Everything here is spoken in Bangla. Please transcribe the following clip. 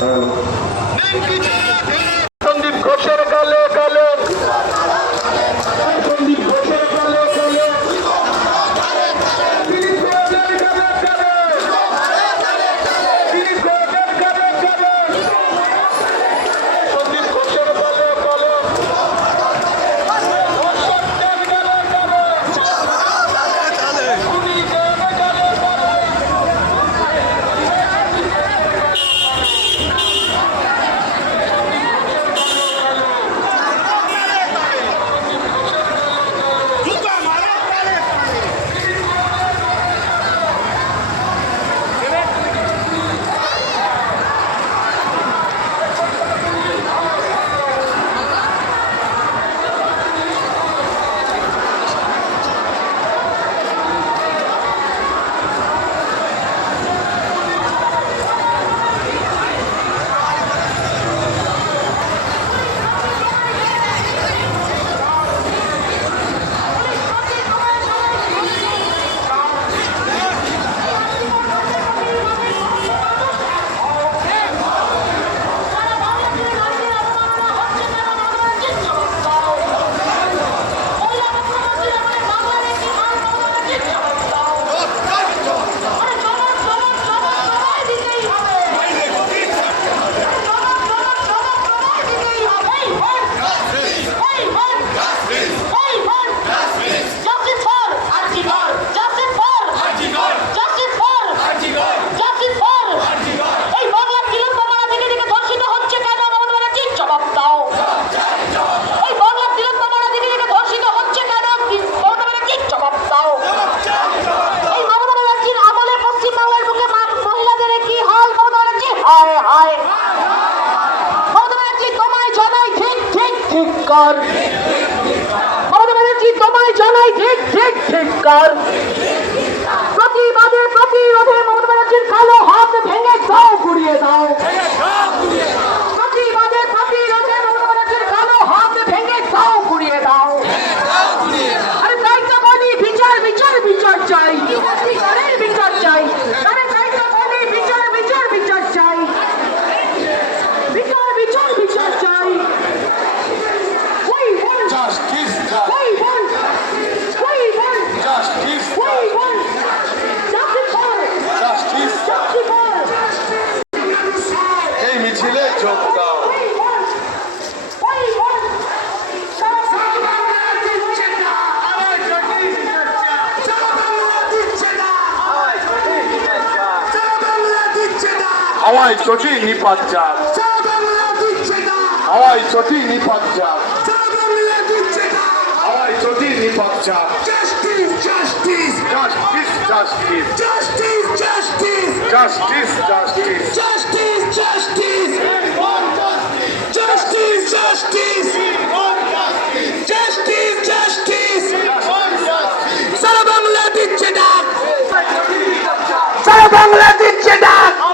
কারণ ধিক্কার। মমতা ব্যানার্জি তোমায় জানাই ঠিক ঠিক ধিক্কার। প্রতিবাদে প্রতিরোধে মমতা ব্যানার্জির কালো হাওয়াই চটি নিপাত যাক হাওয়াই চটি নিপাত যাক হাওয়াই চটি নিপাত যাক Justice, justice, justice justice justice, justice, justice justice justice, justice, justice, justice, justice, justice. সারা বাংলা দিচ্ছে ডাক সারা বাংলা দিচ্ছে ডাক